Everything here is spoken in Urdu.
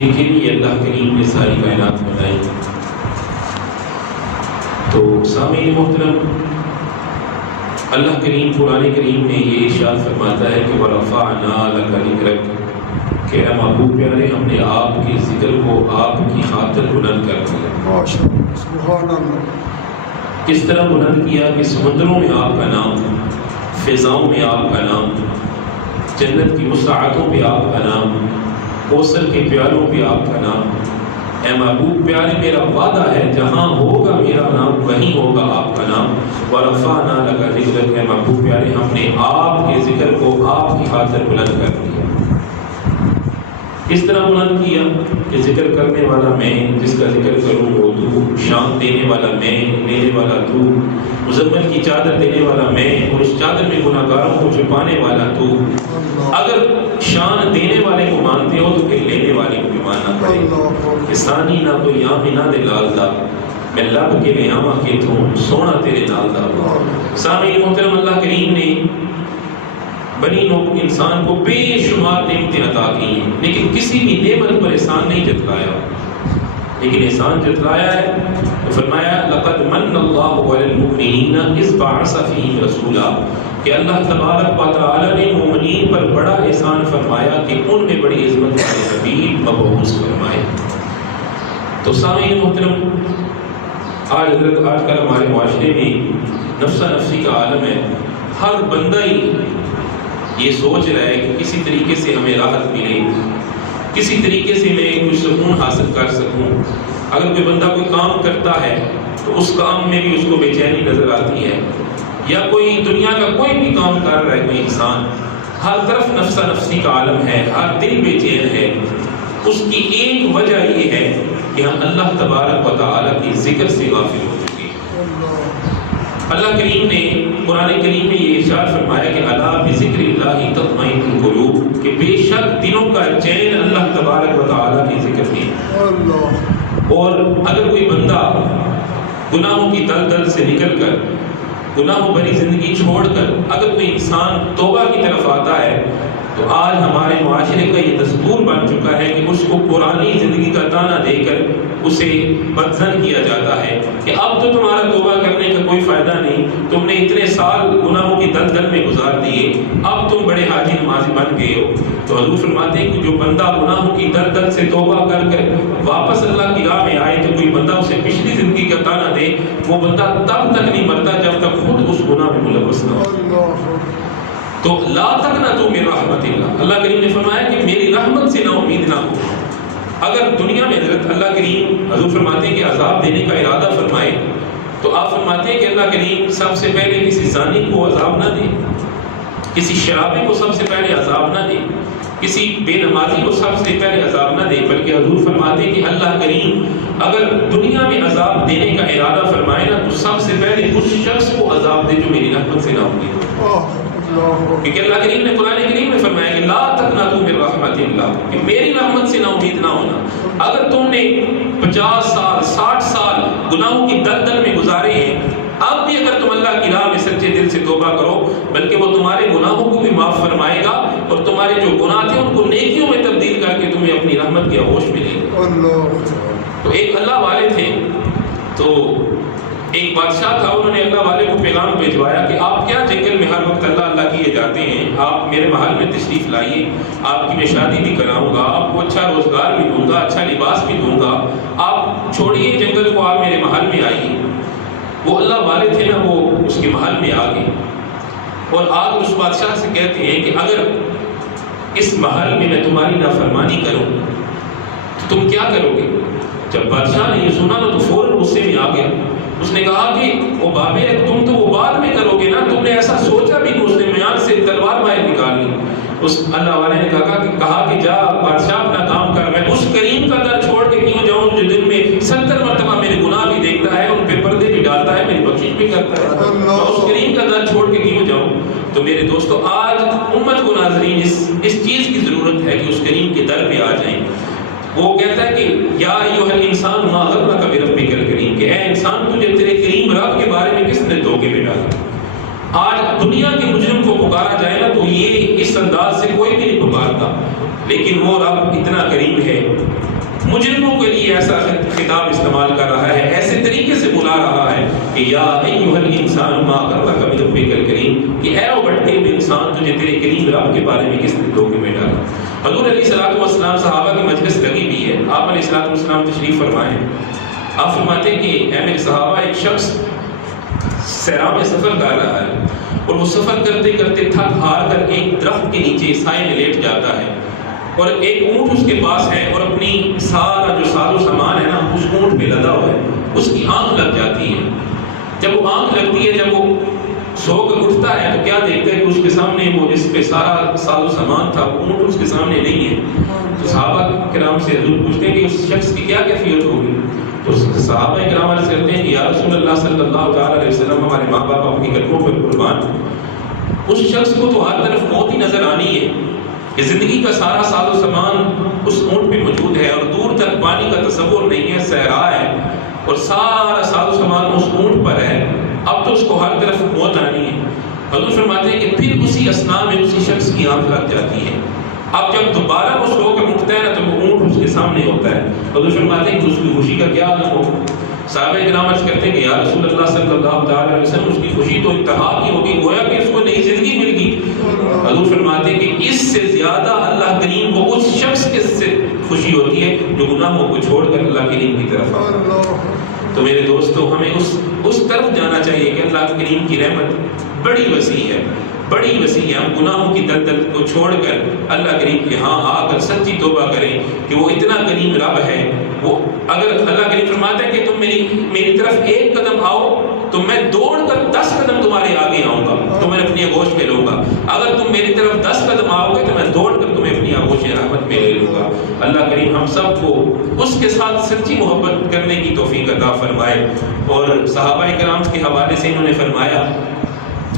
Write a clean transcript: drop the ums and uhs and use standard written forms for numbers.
کے لیے اللہ کریم نے ساری کائنات بنائی۔ تو سامعین محترم، اللہ کریم قرآن کریم میں یہ ارشاد فرماتا ہے کہ وَرَفَعْنَا لَكَ ذِكْرَكَ، کہ اے محبوب پیارے ہم نے آپ کے ذکر کو آپ کی خاطر بلند کر دیا۔ سبحان اللہ۔ کس طرح بلند کیا کہ سمندروں میں آپ کا نام، فضاؤں میں آپ کا نام، جنت کی وسعتوں پہ آپ کا نام، کوثر کے پیالوں پہ آپ کا نام۔ اے محبوب پیارے میرا وعدہ ہے جہاں ہوگا میرا نام وہیں ہوگا آپ کا نام۔ وَرَفَعْنَا لَكَ ذِكْرَكَ، اے محبوب پیارے ہم نے آپ کے ذکر کو آپ کی خاطر بلند کر دیا۔ اس طرح بلند کیا کہ ذکر کرنے والا میں، جس کا ذکر کروں وہ تو، شان دینے والا میں، لینے والا تو، مزمل کی چادر دینے والا میں، اور اس چادر میں گناہگاروں کو چھپانے والا تو۔ اگر شان دینے والے کو مانتے ہو تو پھر لینے والے کو بھی ماننا پڑے گا۔ کہ ثانی نہ تو یہاں بھی نہ دے لال دا، میں لب کے لیاما کے تو سونا تیرے نال دا۔ سامعین محترم، اللہ کریم نے بنی نوع انسان کو بے شمار نعمتیں عطا کی ہیں، لیکن کسی بھی نعمت پر احسان نہیں جتلایا، لیکن احسان جتلایا ہے تو فرمایا لقد من اللہ علی المؤمنین اذ بعث فیہم رسولا، کہ اللہ تبارک و تعالی نے مومنین پر بڑا احسان فرمایا کہ ان میں بڑی عظمت والے حبیب مبعوث فرمائے۔ تو سامعین محترم، آج کل ہمارے معاشرے میں نفسا نفسی کا عالم ہے۔ ہر بندہ ہی یہ سوچ رہا ہے کہ کسی طریقے سے ہمیں راحت ملے، کسی طریقے سے میں کچھ سکون حاصل کر سکوں۔ اگر کوئی بندہ کوئی کام کرتا ہے تو اس کام میں بھی اس کو بے چینی نظر آتی ہے، یا کوئی دنیا کا کوئی بھی کام کر رہا ہے کوئی انسان، ہر طرف نفسا نفسی کا عالم ہے، ہر دل بے چین ہے۔ اس کی ایک وجہ یہ ہے کہ ہم اللہ تبارک و تعالیٰ کی ذکر سے غافل ہو چکے ہیں۔ اللہ کریم نے قرآن کریم میں یہ ارشاد فرمایا کہ الا بذکر اللہ تطمئن القلوب، کہ بے شک دلوں کا چین اللہ تبارک و تعالیٰ کی ذکر میں ہے۔ اور اگر کوئی بندہ گناہوں کی دلدل سے نکل کر، گناہوں بھری زندگی چھوڑ کر اگر کوئی انسان توبہ کی طرف آتا ہے تو آج ہمارے معاشرے کا یہ دستور بن چکا ہے کہ اس کو پرانی زندگی کا تانا دے کر اسے بدظن کیا جاتا ہے کہ اب تو تمہارا توبہ کرنے کا کوئی فائدہ نہیں، تم نے اتنے سال گناہوں کی دلدل میں گزار دیے، اب تم بڑے حاجی نمازی بن گئے ہو۔ تو حضور فرماتے ہیں کہ جو بندہ گناہوں کی دلدل سے توبہ کر کر واپس اللہ کی راہ میں آئے تو کوئی بندہ اسے پچھلی زندگی کا تانا دے، وہ بندہ تب تک نہیں مرتا جب تک خود اس گناہ میں ملوث نہ ہو۔ تو لا تقنطوا من رحمت اللہ، اللہ کریم نے فرمایا کہ میری رحمت سے نا امید نہ ہو۔ اگر دنیا میں حضرت اللہ کریم حضور فرماتے ہیں کہ عذاب دینے کا ارادہ فرمائے تو آپ فرماتے ہیں کہ اللہ کریم سب سے پہلے کسی زانی کو عذاب نہ دے، کسی شرابی کو سب سے پہلے عذاب نہ دے، کسی بے نمازی کو سب سے پہلے عذاب نہ دے، بلکہ حضور فرماتے ہیں کہ اللہ کریم اگر دنیا میں عذاب دینے کا ارادہ فرمائے نا تو سب سے پہلے اس شخص کو عذاب دے جو میری رحمت سے نہ امید ہو۔ کیونکہ اللہ کریم نے قرآن کریم میں فرمایا کہ لا تقنطوا من رحمت اللہ، کہ میری رحمت سے نا امید نہ ہونا۔ اگر تم نے 50 سال 60 سال گناہوں کی دلدل میں گزارے ہیں، اب بھی اگر تم اللہ کی راہ میں سچے دل سے توبہ کرو، بلکہ وہ تمہارے گناہوں کو بھی معاف فرمائے گا اور تمہارے جو گناہ تھے ان کو نیکیوں میں تبدیل کر کے تمہیں اپنی رحمت کی آغوش ملے گی۔ تو ایک اللہ والے تھے، تو ایک بادشاہ تھا، انہوں نے اللہ والے کو پیغام بھیجوایا کہ آپ کیا جنگل میں ہر وقت اللہ اللہ کیے جاتے ہیں، آپ میرے محل میں تشریف لائیے، آپ کی میں شادی بھی کراؤں گا، آپ کو اچھا روزگار بھی دوں گا، اچھا لباس بھی دوں گا، آپ چھوڑیے جنگل کو، آپ میرے محل میں آئیے۔ وہ اللہ والے تھے نا، وہ اس کے محل میں آ گئے اور آج اس بادشاہ سے کہتے ہیں کہ اگر اس محل میں تمہاری نافرمانی کروں تو تم کیا کرو گے؟ جب بادشاہ نے یہ سنا تو فوراً غصے میں آ گیا۔ اس نے کہا کہ او بابے تم تو وہ بعد میں کرو گے نا، تم نے ایسا سوچا بھی کہ اس نے میان سے تلوار باہر نکال لی۔ اس اللہ والے نے کہا کہ جا بادشاہ اپنا کام کر، میں اس کریم کا در چھوڑ کے کیوں جاؤں جو دن میں 70 مرتبہ میرے گناہ بھی دیکھتا ہے، ان پہ پردے بھی ڈالتا ہے، میری بخشش بھی کرتا ہے، میں اس کریم کا در چھوڑ کے کیوں جاؤں؟ تو میرے دوستو، آج امت کو ناظرین اس چیز کی ضرورت ہے کہ اس کریم کے در پہ آ جائیں۔ وہ کہتا ہے کہ یا ایھا الانسان ما غرک بربک الکریم، کہ اے انسان تجھے تیرے کریم رب کے بارے میں کس نے دھوکے میں ڈالا؟ آج دنیا کے مجرم کو پکارا جائے نا تو یہ اس انداز سے کوئی بھی نہیں پکارتا، لیکن وہ رب اتنا کریم ہے ایسا خطاب استعمال کر رہا ہے، ایسے طریقے سے بلا رہا ہے کہ یا ایھا الانسان ما غرک بربک الکریم، کہ اے او بھٹکے ہوئے انسان، تجھے تیرے کریم رب کے بارے میں کس نے دھوکے میں ڈالا۔ حضور علیہ الصلوۃ والسلام صحابہ کی مجلس لگی ہوئی ہے، آپ علیہ الصلوۃ والسلام تشریف فرمائے، آپ فرماتے ہیں کہ اے میرے صحابہ، ایک شخص صحرا میں سفر کر رہا ہے اور وہ سفر کرتے کرتے تھک ہار کر ایک درخت کے نیچے سائے میں لیٹ جاتا ہے، اور ایک اونٹ اس کے پاس ہے اور اپنی سارا جو ساز و سامان ہے نا اس اونٹ پہ لدا ہوا ہے، اس کی آنکھ لگ جاتی ہے۔ جب وہ آنکھ لگتی ہے، جب وہ سو کر اٹھتا ہے تو کیا دیکھتا ہے کہ اس کے سامنے وہ جس پہ سارا ساز و سامان تھا وہ اونٹ اس کے سامنے نہیں ہے۔ تو صحابہ کرام سے حضور پوچھتے ہیں کہ اس شخص کی کیا کیفیت ہوگی؟ تو صحابہ کرام عرض کرتے ہیں کہ یا رسول اللہ صلی اللہ تعالی علیہ وسلم، ہمارے ماں باپ اپنی قدموں پر قربان، اس شخص کو تو ہر طرف موت ہی نظر آنی ہے کہ زندگی کا سارا ساز و سامان اس اونٹ پہ موجود ہے اور دور تک پانی کا تصور نہیں ہے، صحرا ہے اور سارا ساز و سامان اس اونٹ پر ہے، اب تو اس کو ہر طرف موت آنی ہے۔ حضور فرماتے ہیں کہ پھر اسی اثناء میں اسی شخص کی آنکھ لگ جاتی ہے، اب جب دوبارہ وہ سو کے اٹھتا ہے نا تو وہ اونٹ اس کے سامنے ہوتا ہے۔ حضور فرماتے ہیں کہ اس کی خوشی کا کیا عالم ہو؟ صحابہ کرام عرض کرتے ہیں کہ یا رسول اللہ صلی اللہ تعالی علیہ وسلم، اس کی خوشی تو انتہا کی ہوگی، گویا کہ اس کو نئی زندگی مل گئی۔ حضور فرماتے ہیں کہ اس سے زیادہ اللہ کریم کو اس شخص کے سے خوشی ہوتی ہے جو گناہوں کو چھوڑ کر اللہ کریم کی طرف آتا ہے۔ تو میرے دوستو، ہمیں اس طرف جانا چاہیے کہ اللہ کریم کی رحمت بڑی وسیع ہے، بڑی وسیع ہے۔ ہم گناہوں کی دلدل کو چھوڑ کر اللہ کریم کے ہاں آ کر سچی توبہ کریں کہ وہ اتنا کریم رب ہے۔ وہ اگر اللہ کریم فرماتا ہے کہ تم میری طرف ایک قدم آؤ تو میں دوڑ کر 10 قدم تمہارے آگے آؤں گا، تمہیں اپنی آغوش میں لوں گا۔ اگر تم میری طرف 10 قدم آؤ گے تو میں دوڑ کر تمہیں اپنی آغوش رحمت میں لے لوں گا۔ اللہ کریم ہم سب کو اس کے ساتھ سچی محبت کرنے کی توفیق عطا فرمائے۔ اور صحابہ کرام کے حوالے سے انہوں نے فرمایا